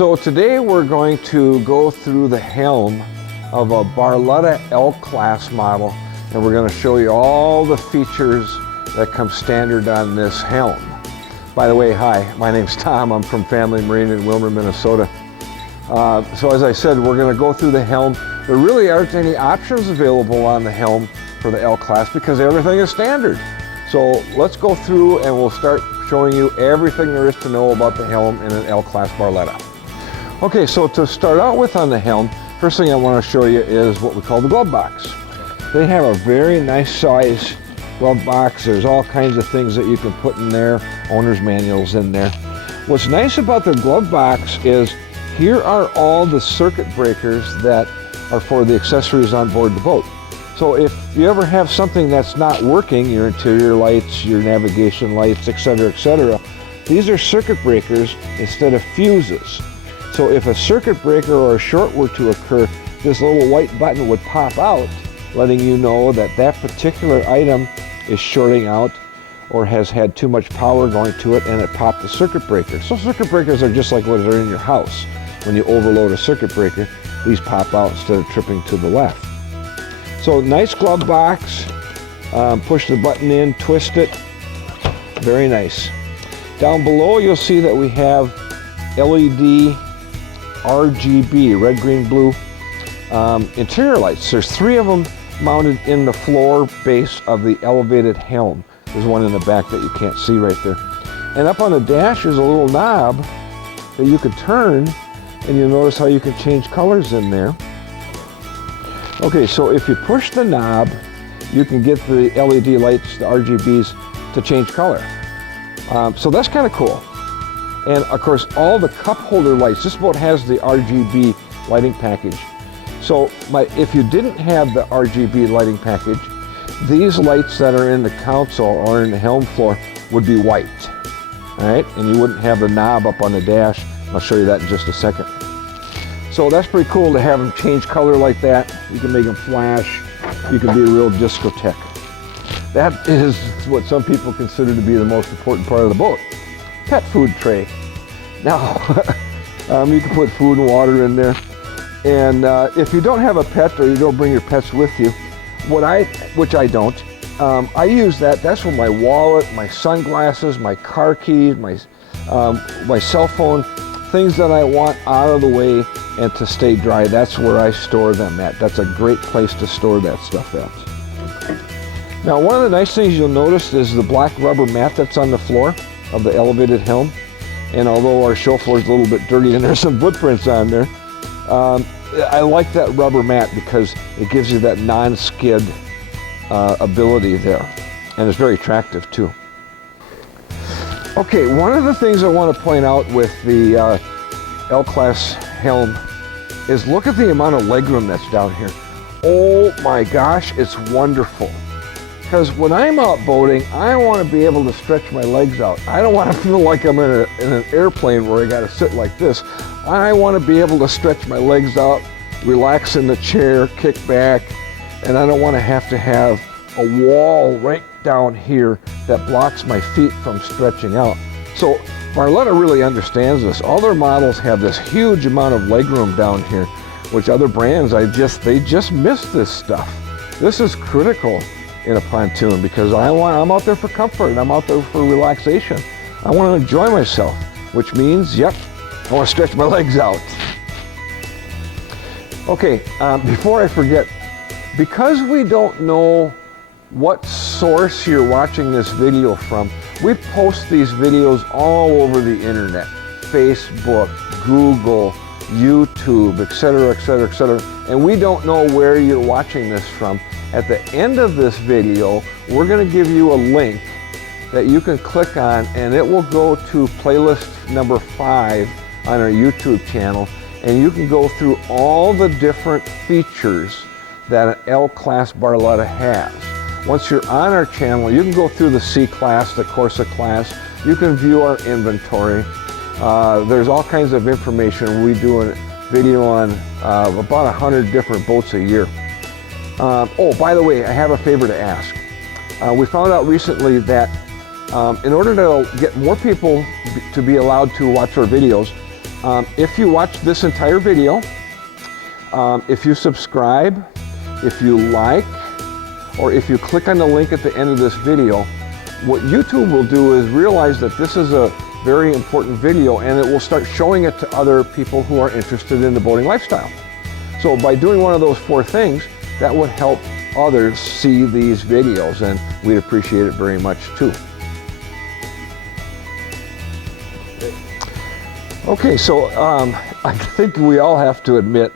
So today we're going to go through the helm of a Barletta L-Class model, and we're going to show you all the features that come standard on this helm. By the way, hi, my name's Tom. I'm from Family Marine in Willmar, Minnesota. So as I said, we're going to go through the helm. There really aren't any options available on the helm for the L-Class because everything is standard. So let's go through and we'll start showing you everything there is to know about the helm in an L-Class Barletta. Okay, so to start out with on the helm, first thing I want to show you is what we call the glove box. They have a very nice size glove box. There's all kinds of things that you can put in there, owner's manuals in there. What's nice about their glove box is here are all the circuit breakers that are for the accessories on board the boat. So if you ever have something that's not working, your interior lights, your navigation lights, etc., these are circuit breakers instead of fuses. So if a circuit breaker or a short were to occur, this little white button would pop out, letting you know that that particular item is shorting out or has had too much power going to it and it popped the circuit breaker. So circuit breakers are just like what are in your house. When you overload a circuit breaker, these pop out instead of tripping to the left. So nice glove box, push the button in, twist it, very nice. Down below you'll see that we have LED RGB, red, green, blue, interior lights. There's 3 of them mounted in the floor base of the elevated helm. There's one in the back that you can't see right there. And up on the dash is a little knob that you can turn, and you'll notice how you can change colors in there. Okay, so if you push the knob, you can get the LED lights, the RGBs, to change color. So that's kind of cool. And of course, all the cup holder lights, this boat has the RGB lighting package. So if you didn't have the RGB lighting package, these lights that are in the console or in the helm floor would be white, all right? And you wouldn't have the knob up on the dash. I'll show you that in just a second. So that's pretty cool to have them change color like that. You can make them flash. You can be a real discotheque. That is what some people consider to be the most important part of the boat. Pet food tray. Now, you can put food and water in there. And if you don't have a pet or you don't bring your pets with you, which I don't, I use that. That's for my wallet, my sunglasses, my car keys, my cell phone, things that I want out of the way and to stay dry. That's where I store them at. That's a great place to store that stuff at. Now, one of the nice things you'll notice is the black rubber mat that's on the floor of the elevated helm. And although our show floor is a little bit dirty and there's some footprints on there, I like that rubber mat because it gives you that non-skid ability there. And it's very attractive too. Okay, one of the things I want to point out with the L-Class helm is look at the amount of legroom that's down here. Oh my gosh, it's wonderful. Because when I'm out boating, I want to be able to stretch my legs out. I don't want to feel like I'm in an airplane where I got to sit like this. I want to be able to stretch my legs out, relax in the chair, kick back, and I don't want to have a wall right down here that blocks my feet from stretching out. So Barletta really understands this. All their models have this huge amount of legroom down here, which other brands, they just miss this stuff. This is critical in a pontoon because I'm out there for comfort and I'm out there for relaxation. I want to enjoy myself, which means, yep, I want to stretch my legs out. Okay, before I forget, because we don't know what source you're watching this video from, we post these videos all over the internet, Facebook, Google, YouTube, etc., and we don't know where you're watching this from. At the end of this video, we're going to give you a link that you can click on and it will go to playlist number 5 on our YouTube channel, and you can go through all the different features that an L-Class Barletta has. Once you're on our channel, you can go through the C-Class, the Corsa class, you can view our inventory. There's all kinds of information. We do a video on about 100 different boats a year. Oh, by the way, I have a favor to ask. We found out recently that in order to get more people to be allowed to watch our videos, If you watch this entire video, if you subscribe, if you like, or if you click on the link at the end of this video, what YouTube will do is realize that this is a very important video, and it will start showing it to other people who are interested in the boating lifestyle. So by doing one of those 4 things, that would help others see these videos, and we'd appreciate it very much too. Okay, so I think we all have to admit,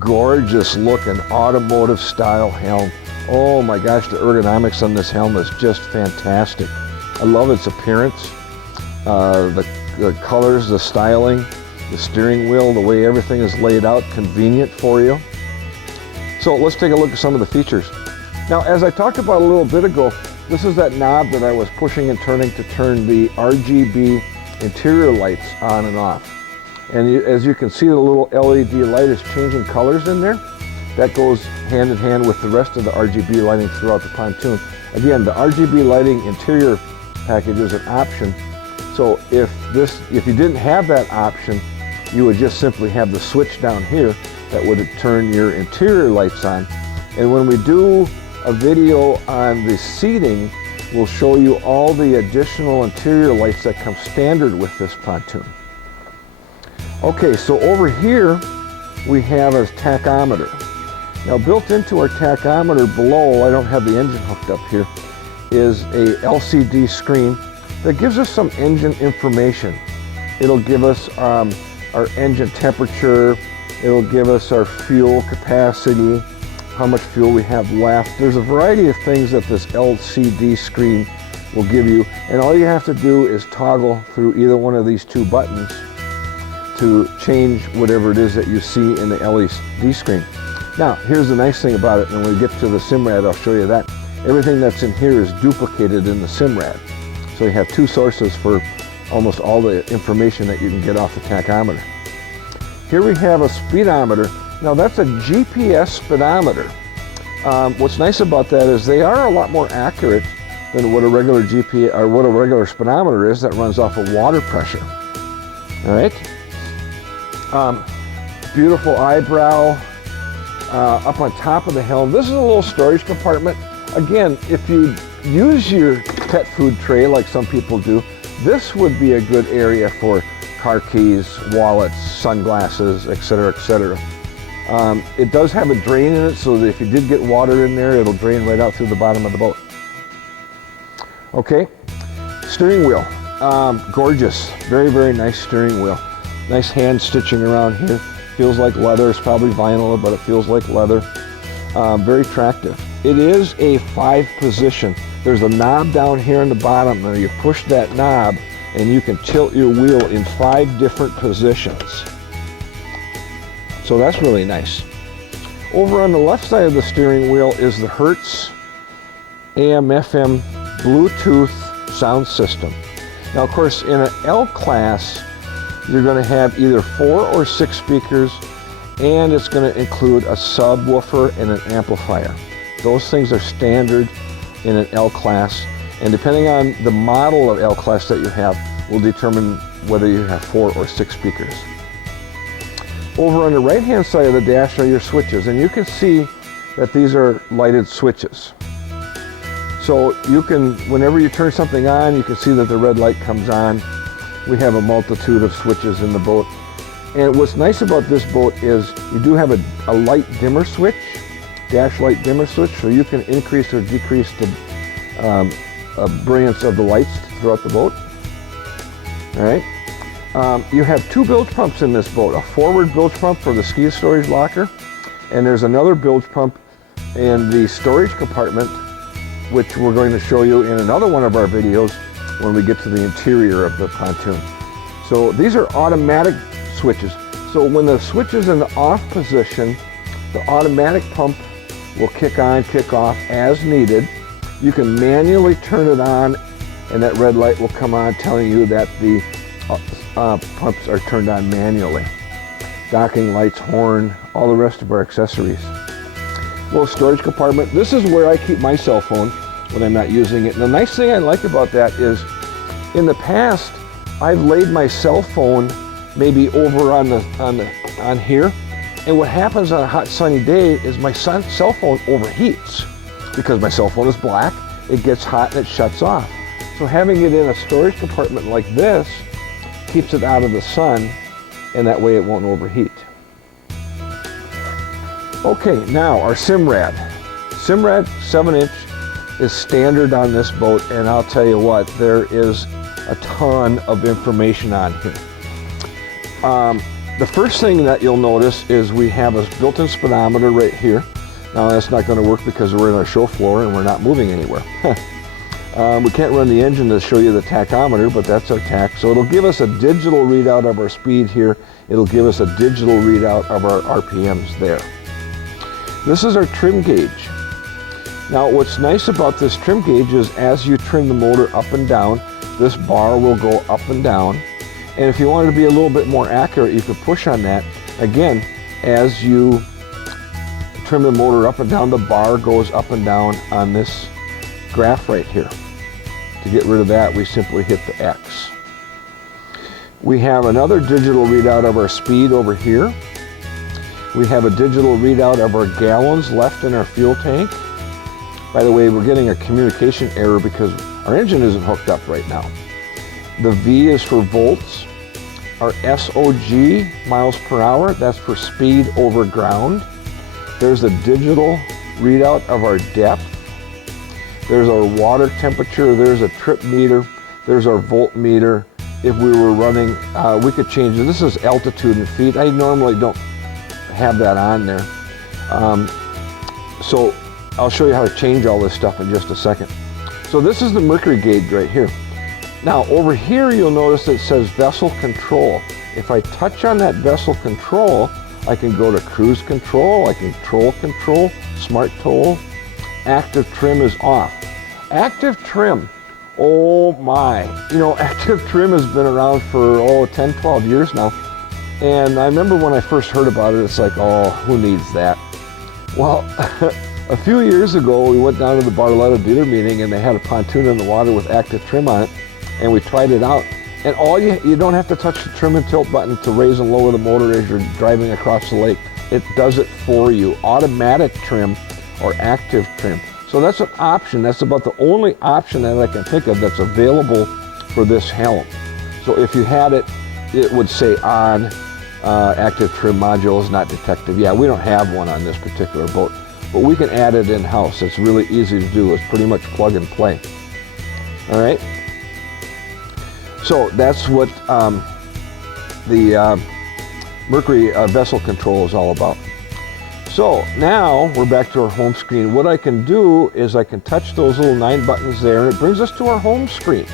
gorgeous looking automotive style helm. Oh my gosh, the ergonomics on this helm is just fantastic. I love its appearance, the colors, the styling, the steering wheel, the way everything is laid out, convenient for you. So let's take a look at some of the features. Now, as I talked about a little bit ago, this is that knob that I was pushing and turning to turn the RGB interior lights on and off. And as you can see, the little LED light is changing colors in there. That goes hand in hand with the rest of the RGB lighting throughout the pontoon. Again, the RGB lighting interior package is an option. So if you didn't have that option, you would just simply have the switch down here that would turn your interior lights on. And when we do a video on the seating, we'll show you all the additional interior lights that come standard with this pontoon. Okay, so over here we have a tachometer. Now, built into our tachometer below, I don't have the engine hooked up here, is a LCD screen that gives us some engine information. It'll give us our engine temperature, it'll give us our fuel capacity, how much fuel we have left. There's a variety of things that this LCD screen will give you, and all you have to do is toggle through either one of these 2 buttons to change whatever it is that you see in the LED screen. Now, here's the nice thing about it, and when we get to the Simrad, I'll show you that. Everything that's in here is duplicated in the Simrad. So you have 2 sources for almost all the information that you can get off the tachometer. Here we have a speedometer. Now, that's a GPS speedometer. What's nice about that is they are a lot more accurate than what a regular GPS or what a regular speedometer is that runs off of water pressure. All right. Beautiful eyebrow up on top of the helm. This is a little storage compartment. Again, if you use your pet food tray like some people do, this would be a good area for car keys, wallets, sunglasses, etc., etc. It does have a drain in it, so that if you did get water in there, it'll drain right out through the bottom of the boat. Okay, steering wheel. Gorgeous, very, very nice steering wheel. Nice hand stitching around here. Feels like leather. It's probably vinyl, but it feels like leather. Very attractive. It is a 5-position. There's a knob down here in the bottom, and you push that knob, and you can tilt your wheel in 5 different positions. So that's really nice. Over on the left side of the steering wheel is the Hertz AM/FM Bluetooth sound system. Now, of course, in an L class, you're going to have either 4 or 6 speakers, and it's going to include a subwoofer and an amplifier. Those things are standard in an L class, and depending on the model of L class that you have will determine whether you have 4 or 6 speakers. Over on the right hand side of the dash are your switches, and you can see that these are lighted switches. So you can, whenever you turn something on, you can see that the red light comes on. We have a multitude of switches in the boat. And what's nice about this boat is you do have a light dimmer switch, dash light dimmer switch, so you can increase or decrease the brilliance of the lights throughout the boat. All right. You have 2 bilge pumps in this boat, a forward bilge pump for the ski storage locker, and there's another bilge pump in the storage compartment, which we're going to show you in another one of our videos when we get to the interior of the pontoon. So these are automatic switches. So when the switch is in the off position, the automatic pump will kick on, kick off as needed. You can manually turn it on, and that red light will come on telling you that the pumps are turned on manually. Docking lights, horn, all the rest of our accessories. Little storage compartment. This is where I keep my cell phone when I'm not using it. And the nice thing I like about that is, in the past, I've laid my cell phone maybe over on here. And what happens on a hot sunny day is my cell phone overheats because my cell phone is black. It gets hot and it shuts off. So having it in a storage compartment like this keeps it out of the sun, and that way it won't overheat. Okay, now our Simrad. Simrad 7-inch is standard on this boat, and I'll tell you what, there is a ton of information on here. The first thing that you'll notice is we have a built-in speedometer right here. Now that's not going to work because we're in our show floor and we're not moving anywhere. We can't run the engine to show you the tachometer, but that's our tach. So it'll give us a digital readout of our speed here. It'll give us a digital readout of our RPMs there. This is our trim gauge. Now what's nice about this trim gauge is as you trim the motor up and down, this bar will go up and down. And if you wanted to be a little bit more accurate, you could push on that. Again, as you trim the motor up and down, the bar goes up and down on this graph right here. To get rid of that, we simply hit the X. We have another digital readout of our speed over here. We have a digital readout of our gallons left in our fuel tank. By the way, we're getting a communication error because our engine isn't hooked up right now. The V is for volts. Our SOG, miles per hour, that's for speed over ground. There's a digital readout of our depth. There's our water temperature. There's a trip meter. There's our voltmeter. If we were running, we could change it. This is altitude in feet. I normally don't have that on there. So I'll show you how to change all this stuff in just a second. So this is the Mercury gauge right here. Now over here you'll notice it says vessel control. If I touch on that vessel control, I can go to cruise control, I can control, smart toll. Active trim is off. Active trim, oh my. You know, active trim has been around for 10, 12 years now. And I remember when I first heard about it, it's like, oh, who needs that? Well, a few years ago, we went down to the Barletta dealer meeting and they had a pontoon in the water with active trim on it. And we tried it out, and you don't have to touch the trim and tilt button to raise and lower the motor as you're driving across the lake. It does it for you. Automatic trim or active trim. So that's an option. That's about the only option that I can think of that's available for this Helm. So if you had it, it would say on, active trim module is not detected. Yeah, we don't have one on this particular boat, but we can add it in-house. It's really easy to do. It's pretty much plug and play. All right. So that's what the Mercury vessel control is all about. So now we're back to our home screen. What I can do is I can touch those little 9 buttons there and it brings us to our home screen.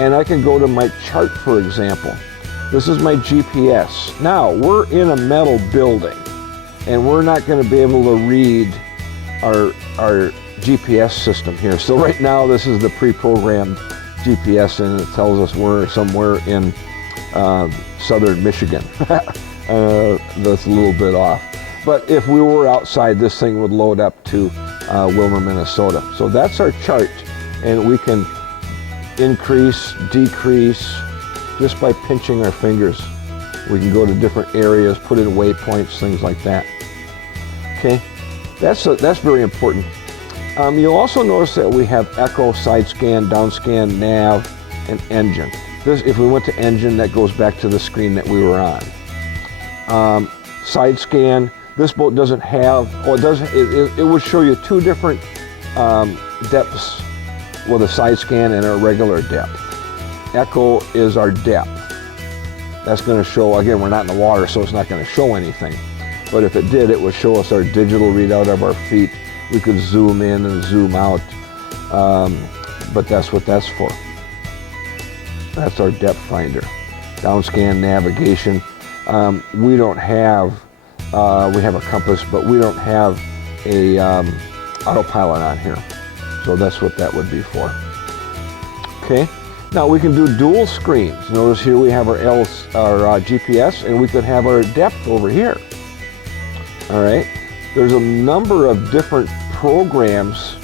And I can go to my chart, for example. This is my GPS. Now we're in a metal building and we're not going to be able to read our GPS system here. So right now this is the pre-programmed GPS and it tells us we're somewhere in southern Michigan. That's a little bit off. But if we were outside, this thing would load up to Willmar, Minnesota. So that's our chart, and we can increase, decrease, just by pinching our fingers. We can go to different areas, put in waypoints, things like that. Okay, that's very important. You'll also notice that we have echo, side scan, down scan, nav, and engine. If we went to engine, that goes back to the screen that we were on. Side scan, this boat doesn't have, it would show you 2 different depths with a side scan and a regular depth. Echo is our depth. That's going to show, again, we're not in the water, so it's not going to show anything. But if it did, it would show us our digital readout of our feet. We could zoom in and zoom out, but that's what that's for. That's our depth finder. Downscan, navigation. We don't have, we have a compass, but we don't have a autopilot on here. So that's what that would be for. Okay, now we can do dual screens. Notice here we have our GPS, and we could have our depth over here. All right. There's a number of different programs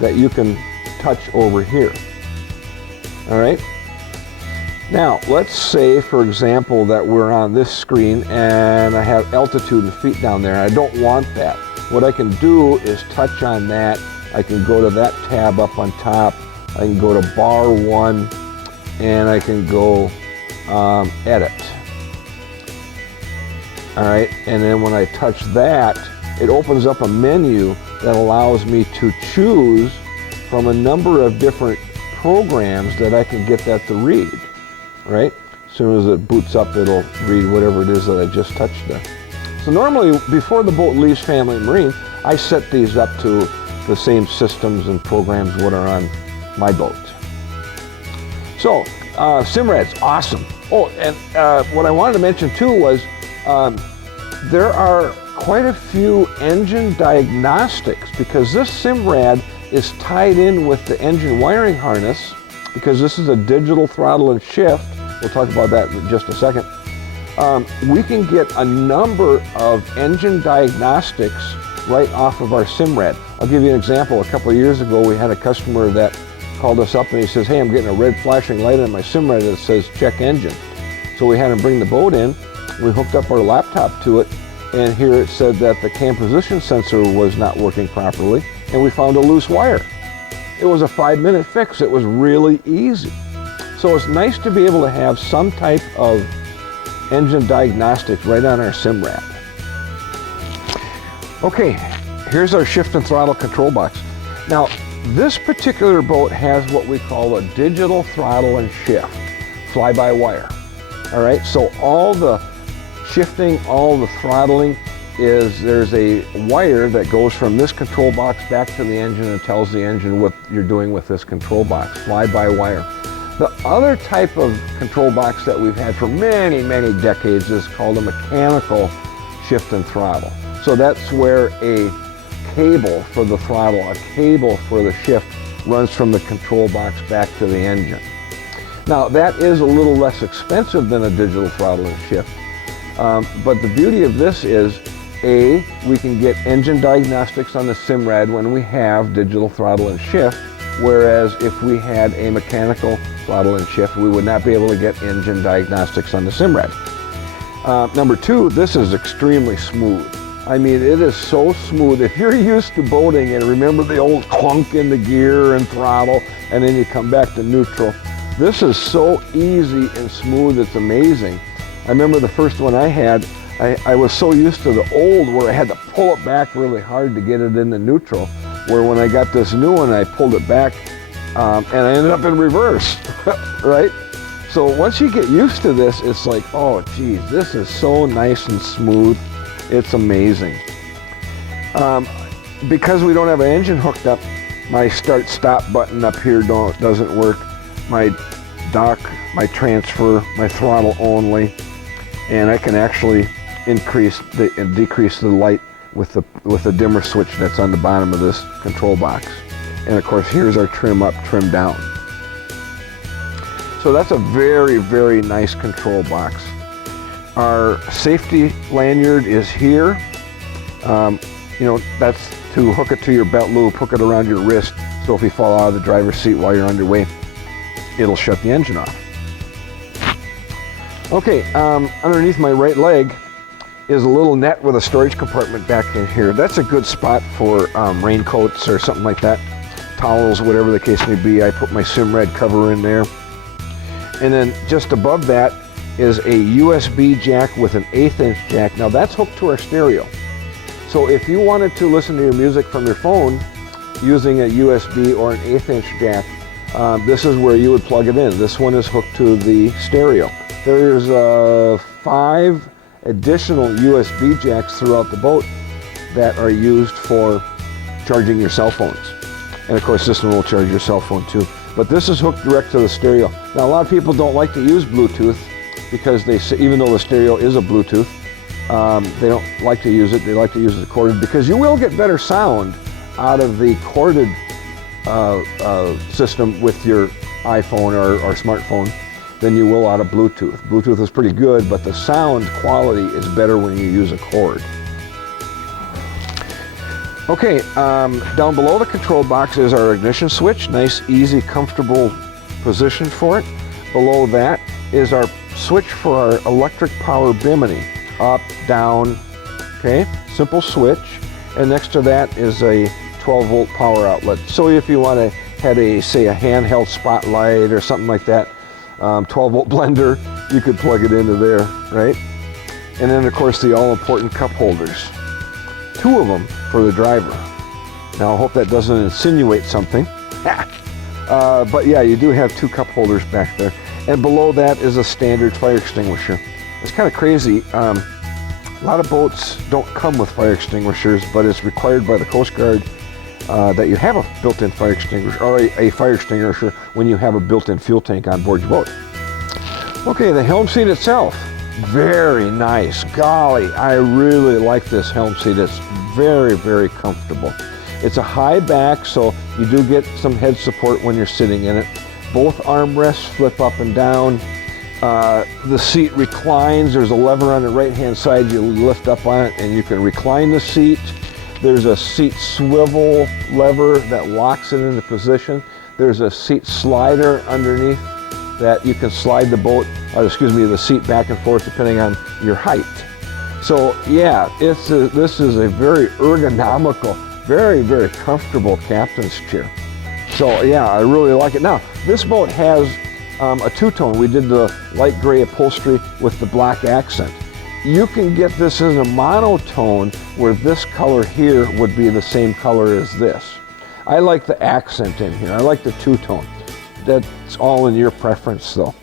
that you can touch over here. All right. Now, let's say, for example, that we're on this screen and I have altitude and feet down there. I don't want that. What I can do is touch on that. I can go to that tab up on top. I can go to bar 1 and I can go edit. All right, and then when I touch that, it opens up a menu that allows me to choose from a number of different programs that I can get that to read, right? As soon as it boots up, it'll read whatever it is that I just touched there. So normally, before the boat leaves Family Marine, I set these up to the same systems and programs what are on my boat. So, Simrad's awesome. Oh, and what I wanted to mention too was there are quite a few engine diagnostics because this Simrad is tied in with the engine wiring harness because this is a digital throttle and shift. We'll talk about that in just a second. We can get a number of engine diagnostics right off of our Simrad. I'll give you an example. A couple of years ago, we had a customer that called us up and he says, hey, I'm getting a red flashing light on my Simrad that says check engine. So we had him bring the boat in. We hooked up our laptop to it, and here it said that the cam position sensor was not working properly, and we found a loose wire. It was a 5-minute fix. It was really easy. So it's nice to be able to have some type of engine diagnostics right on our Simrad. Okay, here's our shift and throttle control box. Now, this particular boat has what we call a digital throttle and shift, fly-by-wire. All right, so all the shifting, all the throttling there's a wire that goes from this control box back to the engine and tells the engine what you're doing with this control box, fly-by-wire. The other type of control box that we've had for many, many decades is called a mechanical shift and throttle. So that's where a cable for the throttle, a cable for the shift runs from the control box back to the engine. Now that is a little less expensive than a digital throttle and shift, but the beauty of this is, we can get engine diagnostics on the Simrad when we have digital throttle and shift, whereas if we had a mechanical throttle and shift, we would not be able to get engine diagnostics on the Simrad. Number 2, this is extremely smooth. I mean, it is so smooth. If you're used to boating and remember the old clunk in the gear and throttle, and then you come back to neutral, this is so easy and smooth, it's amazing. I remember the first one I had, I was so used to the old where I had to pull it back really hard to get it into neutral, where when I got this new one, I pulled it back and I ended up in reverse, right? So once you get used to this, it's like, oh geez, this is so nice and smooth. It's amazing. Because we don't have an engine hooked up, my start-stop button up here doesn't work. My dock, my transfer, my throttle only, and I can actually increase and decrease the light with the dimmer switch that's on the bottom of this control box. And of course, here's our trim up, trim down. So that's a very, very nice control box. Our safety lanyard is here. That's to hook it to your belt loop, hook it around your wrist, so if you fall out of the driver's seat while you're underway, it'll shut the engine off. Okay, underneath my right leg is a little net with a storage compartment back in here. That's a good spot for raincoats or something like that, towels, whatever the case may be. I put my Simrad cover in there. And then just above that is a USB jack with an 1/8" jack. Now that's hooked to our stereo. So if you wanted to listen to your music from your phone using a USB or an 1/8" jack, this is where you would plug it in. This one is hooked to the stereo. There's 5 additional USB jacks throughout the boat that are used for charging your cell phones. And of course this one will charge your cell phone too. But this is hooked direct to the stereo. Now a lot of people don't like to use Bluetooth because they say, even though the stereo is a Bluetooth, they don't like to use it. They like to use it corded because you will get better sound out of the corded system with your iPhone or smartphone than you will out of Bluetooth. Bluetooth is pretty good, but the sound quality is better when you use a cord. Okay, down below the control box is our ignition switch. Nice, easy, comfortable position for it. Below that is our switch for our electric power bimini. Up, down, okay? Simple switch. And next to that is a 12-volt power outlet. So if you want to have say a handheld spotlight or something like that, 12-volt blender, you could plug it into there, right? And then of course the all-important cup holders. 2 of them for the driver. Now I hope that doesn't insinuate something. But yeah, you do have 2 cup holders back there. And below that is a standard fire extinguisher. It's kind of crazy. A lot of boats don't come with fire extinguishers, but it's required by the Coast Guard that you have a built-in fire extinguisher, or a fire extinguisher when you have a built-in fuel tank on board your boat. Okay, the helm seat itself, very nice. Golly, I really like this helm seat. It's very, very comfortable. It's a high back, so you do get some head support when you're sitting in it. Both armrests flip up and down. The seat reclines. There's a lever on the right-hand side. You lift up on it and you can recline the seat. There's a seat swivel lever that locks it into position. There's a seat slider underneath that you can slide the the seat back and forth depending on your height. So yeah, this is a very ergonomical, very, very comfortable captain's chair. So yeah, I really like it. Now, this boat has a two-tone. We did the light gray upholstery with the black accent. You can get this as a monotone where this color here would be the same color as this. I like the accent in here. I like the two-tone. That's all in your preference though.